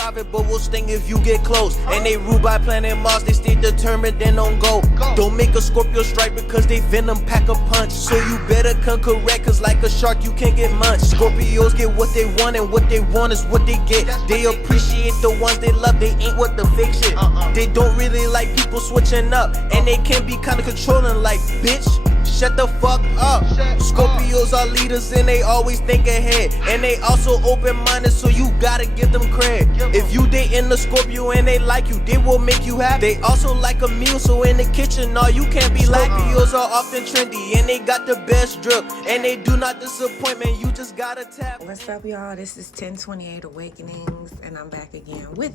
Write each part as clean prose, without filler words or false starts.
private, but will sting if you get close. And they rule by planet Mars, they stay determined and don't go. Don't make a Scorpio strike because they venom pack a punch. So you better come correct, cause like a shark you can't get munched. Scorpios get what they want, and what they want is what they get. They appreciate the ones they love, they ain't what the fake shit. They don't really like people switching up, and they can be kinda controlling like, bitch, shut the fuck up. Scorpios are leaders and they always think ahead, and they also open-minded, so you gotta give them credit. If you dating a Scorpio and they like you, they will make you happy. They also like a meal, so in the kitchen, no, you can't be like. Scorpios are often trendy and they got the best drip, and they do not disappoint, man, you just gotta tap. What's up, y'all? This is 1028 Awakenings, and I'm back again with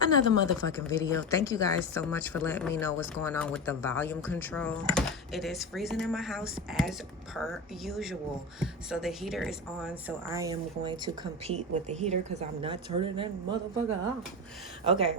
another motherfucking video. Thank you guys so much for letting me know what's going on with the volume control. It is freezing in my house as per usual, so the heater is on, so I am going to compete with the heater because I'm not turning that motherfucker off. Okay,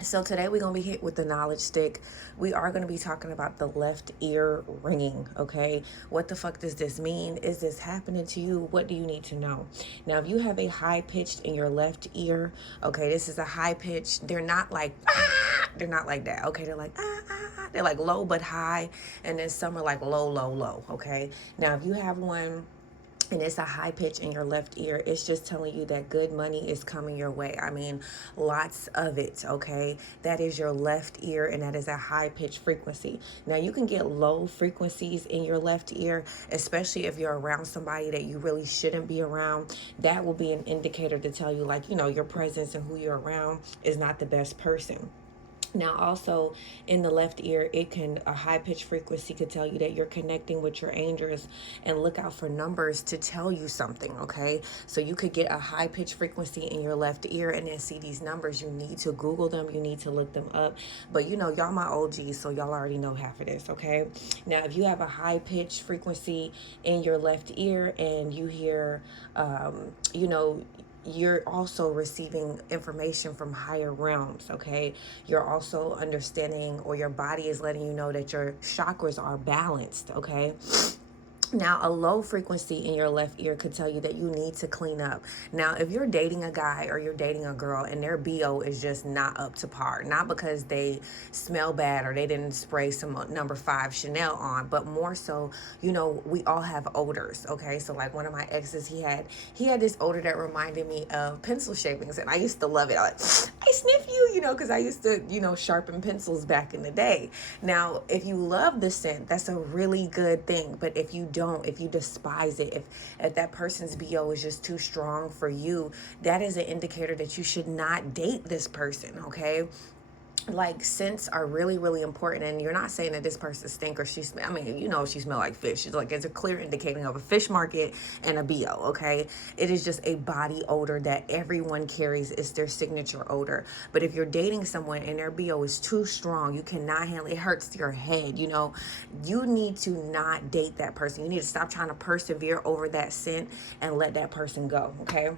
so today we're going to be hit with the knowledge stick. We are going to be talking about the left ear ringing, okay? What the fuck does this mean? Is this happening to you? What do you need to know? Now, if you have a high pitched in your left ear, okay, this is a high pitch. They're not like, ah, they're not like that, okay? They're like, ah, ah, ah. They're like low but high, and then some are like low, low, low, okay? Now, if you have one and it's a high pitch in your left ear, it's just telling you that good money is coming your way. I mean, lots of it, okay? That is your left ear, and that is a high pitch frequency. Now, you can get low frequencies in your left ear, especially if you're around somebody that you really shouldn't be around. That will be an indicator to tell you, like, you know, your presence and who you're around is not the best person. Now, also in the left ear, a high-pitched frequency could tell you that you're connecting with your angels, and look out for numbers to tell you something, okay? So you could get a high-pitched frequency in your left ear and then see these numbers. You need to Google them. You need to look them up. But, you know, y'all my OGs, so y'all already know half of this, okay? Now, if you have a high-pitched frequency in your left ear and you hear, you know, you're also receiving information from higher realms, okay? You're also understanding, or your body is letting you know that your chakras are balanced, okay? Now, a low frequency in your left ear could tell you that you need to clean up. Now, if you're dating a guy or you're dating a girl and their BO is just not up to par, not because they smell bad or they didn't spray some number 5 Chanel on, but more so, you know, we all have odors, okay? So like one of my exes, he had this odor that reminded me of pencil shavings, and I used to love it. I sniff you, you know, because I used to, you know, sharpen pencils back in the day. Now, if you love the scent, that's a really good thing. But if you don't, if you despise it, if that person's BO is just too strong for you, that is an indicator that you should not date this person, okay? Like, scents are really, really important, and you're not saying that this person stink or she smell. I mean, you know, she smell like fish. It's like, it's a clear indicating of a fish market and a BO, okay? It is just a body odor that everyone carries. It's their signature odor. But if you're dating someone and their BO is too strong, you cannot handle it. It hurts your head, you know? You need to not date that person. You need to stop trying to persevere over that scent and let that person go, okay?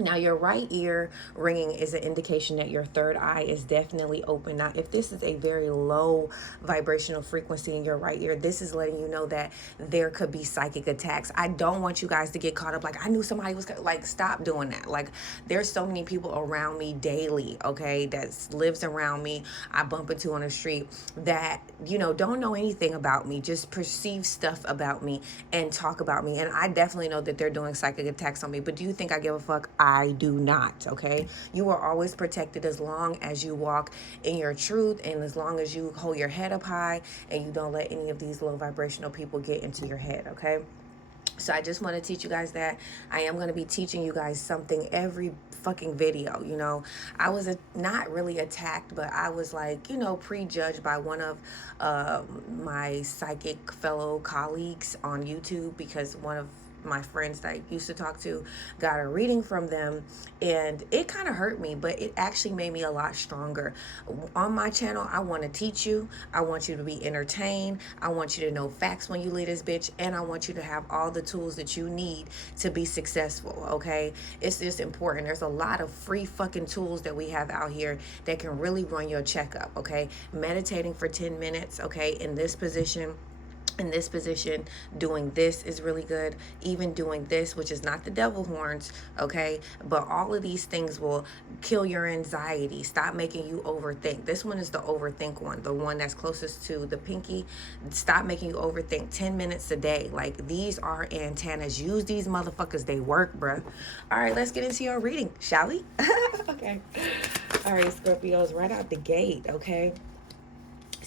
Now, your right ear ringing is an indication that your third eye is definitely open. Now, if this is a very low vibrational frequency in your right ear, this is letting you know that there could be psychic attacks. I don't want you guys to get caught up like, I knew somebody was like, stop doing that. Like, there's so many people around me daily, okay, that lives around me, I bump into on the street, that, you know, don't know anything about me, just perceive stuff about me and talk about me. And I definitely know that they're doing psychic attacks on me. But do you think I give a fuck? I do not, okay? You are always protected as long as you walk in your truth, and as long as you hold your head up high and you don't let any of these low vibrational people get into your head, okay? So I just want to teach you guys that. I am going to be teaching you guys something every fucking video, you know. I was not really attacked, but I was like, you know, prejudged by one of my psychic fellow colleagues on YouTube, because one of my friends that I used to talk to got a reading from them, and it kind of hurt me, but it actually made me a lot stronger. On my channel, I want to teach you. I want you to be entertained. I want you to know facts when you leave this bitch, and I want you to have all the tools that you need to be successful, okay? It's just important. There's a lot of free fucking tools that we have out here that can really run your checkup, okay? Meditating for 10 minutes, okay, in this position, in this position, doing this is really good. Even doing this, which is not the devil horns, okay, but all of these things will kill your anxiety, stop making you overthink. This one is the overthink one, the one that's closest to the pinky. Stop making you overthink. 10 minutes a day. Like, these are antennas. Use these motherfuckers. They work, bruh. All right, let's get into your reading, shall we? Okay. All right, Scorpios, right out the gate, okay.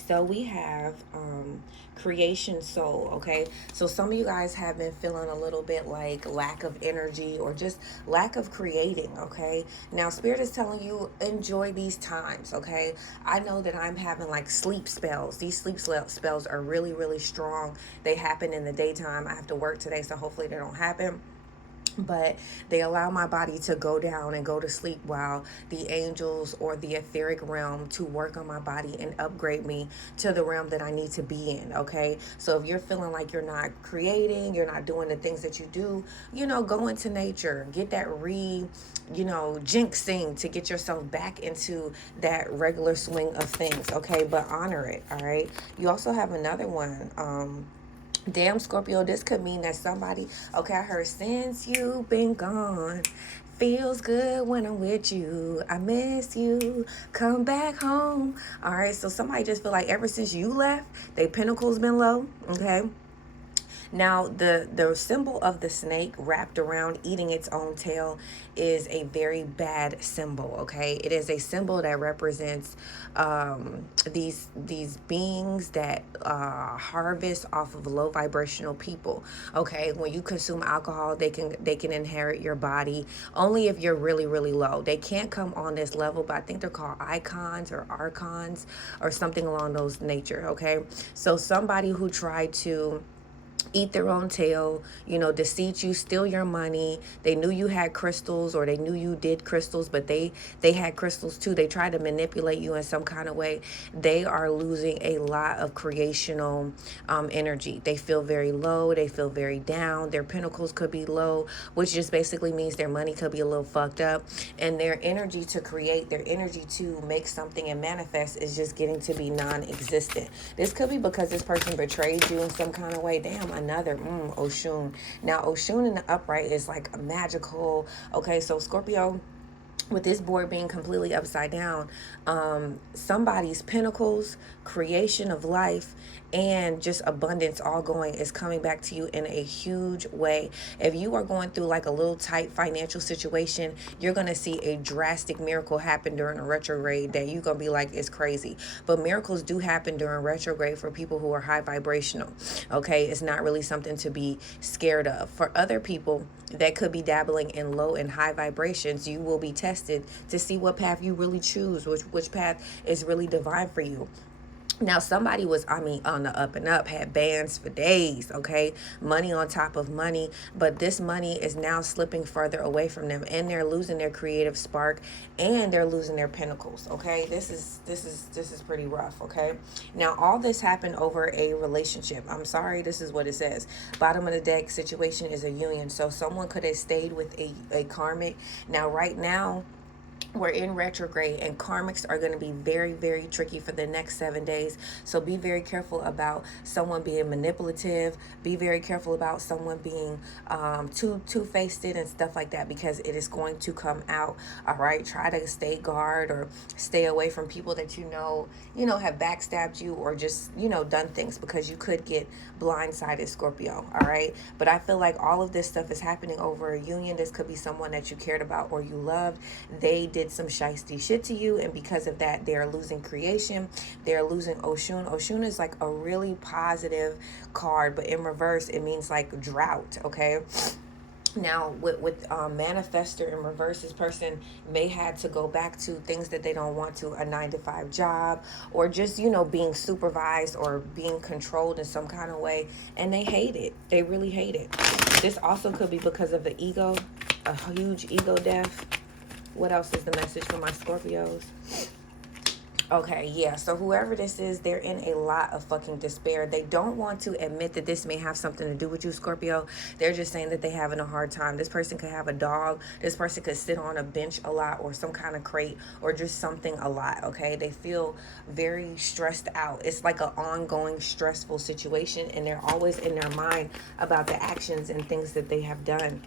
So we have creation soul, okay? So some of you guys have been feeling a little bit like lack of energy or just lack of creating, okay? Now, Spirit is telling you, enjoy these times, okay? I know that I'm having like sleep spells. These sleep spells are really, really strong. They happen in the daytime. I have to work today, so hopefully they don't happen. But they allow my body to go down and go to sleep while the angels or the etheric realm to work on my body and upgrade me to the realm that I need to be in, okay? So if you're feeling like you're not creating, you're not doing the things that you do, you know, go into nature, get that jinxing to get yourself back into that regular swing of things, okay? But honor it, all right? You also have another one, damn, Scorpio, this could mean that somebody, okay, I heard, since you've been gone, feels good when I'm with you, I miss you, come back home. All right, so somebody just feel like ever since you left, they pentacles been low, okay? Now, the symbol of the snake wrapped around eating its own tail is a very bad symbol, okay? It is a symbol that represents these beings that harvest off of low vibrational people, okay? When you consume alcohol, they can inherit your body only if you're really, really low. They can't come on this level, but I think they're called icons or archons or something along those nature, okay? So somebody who tried to eat their own tail, deceive you, steal your money. They knew you had crystals, or they knew you did crystals, but they had crystals too. They tried to manipulate you in some kind of way. They are losing a lot of creational energy. They feel very low. They feel very down. Their pentacles could be low, which just basically means their money could be a little fucked up, and their energy to create, their energy to make something and manifest is just getting to be non-existent. This could be because this person betrayed you in some kind of way. Damn, another Oshun. Now, Oshun in the upright is like a magical. Okay, so Scorpio, with this board being completely upside down, somebody's pentacles, creation of life, and just abundance all going is coming back to you in a huge way. If you are going through like a little tight financial situation, you're going to see a drastic miracle happen during a retrograde that you're going to be like, it's crazy. But miracles do happen during retrograde for people who are high vibrational, okay? It's not really something to be scared of. For other people that could be dabbling in low and high vibrations, you will be tested to see what path you really choose, which path is really divine for you. Now, somebody was, on the up and up, had bands for days, okay? Money on top of money, but this money is now slipping further away from them, and they're losing their creative spark, and they're losing their pentacles, okay? This is pretty rough, okay? Now, all this happened over a relationship. I'm sorry, this is what it says. Bottom of the deck situation is a union, so someone could have stayed with a karmic. Now, right now, we're in retrograde, and karmics are going to be very, very tricky for the next 7 days. So be very careful about someone being manipulative. Be very careful about someone being two-faced and stuff like that, because it is going to come out. All right, try to stay guard or stay away from people that have backstabbed you or just done things, because you could get blindsided, Scorpio. All right, but I feel like all of this stuff is happening over a union. This could be someone that you cared about or you loved. They did some shiesty shit to you, and because of that, they're losing creation. They're losing Oshun. Oshun is like a really positive card, but in reverse, it means like drought, okay? Now, with manifestor in reverse, this person may have to go back to things that they don't want to, a 9-to-5 job, or just, being supervised or being controlled in some kind of way, and they hate it. They really hate it. This also could be because of the ego, a huge ego death. What else is the message for my Scorpios? Okay, yeah. So whoever this is, they're in a lot of fucking despair. They don't want to admit that this may have something to do with you, Scorpio. They're just saying that they're having a hard time. This person could have a dog. This person could sit on a bench a lot, or some kind of crate, or just something a lot, okay? They feel very stressed out. It's like an ongoing stressful situation, and they're always in their mind about the actions and things that they have done.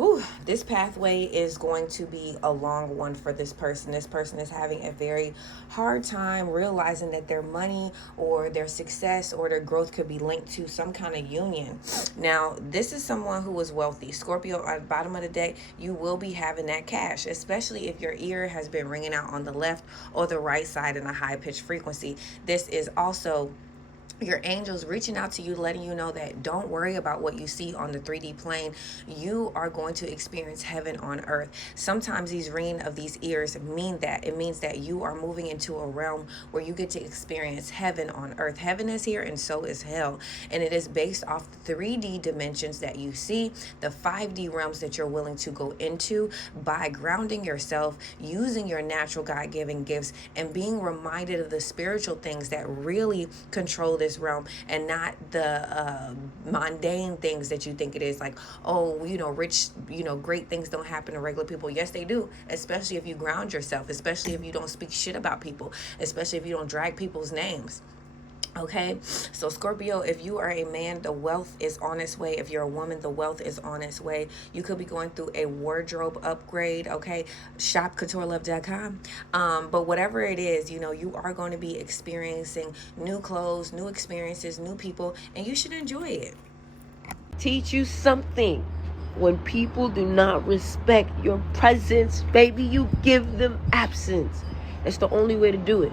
Ooh, this pathway is going to be a long one for this person. This person is having a very hard time realizing that their money or their success or their growth could be linked to some kind of union. Now, this is someone who is wealthy. Scorpio, at the bottom of the day, you will be having that cash, especially if your ear has been ringing out on the left or the right side in a high-pitched frequency. This is also your angels reaching out to you, letting you know that don't worry about what you see on the 3D plane. You are going to experience heaven on earth. Sometimes these ringing of these ears mean that. It means that you are moving into a realm where you get to experience heaven on earth. Heaven is here and so is hell. And it is based off the 3D dimensions that you see, the 5D realms that you're willing to go into by grounding yourself, using your natural God-given gifts, and being reminded of the spiritual things that really control this realm, and not the mundane things that you think it is, like, oh, you know, rich, you know, great things don't happen to regular people. Yes, they do, especially if you ground yourself, especially if you don't speak shit about people, especially if you don't drag people's names. Okay, so Scorpio, if you are a man, the wealth is on its way. If you're a woman, the wealth is on its way. You could be going through a wardrobe upgrade. Okay, shop COUTURELove.com. But whatever it is, you know, you are going to be experiencing new clothes, new experiences, new people, and you should enjoy it. Teach you something. When people do not respect your presence, baby, you give them absence. That's the only way to do it.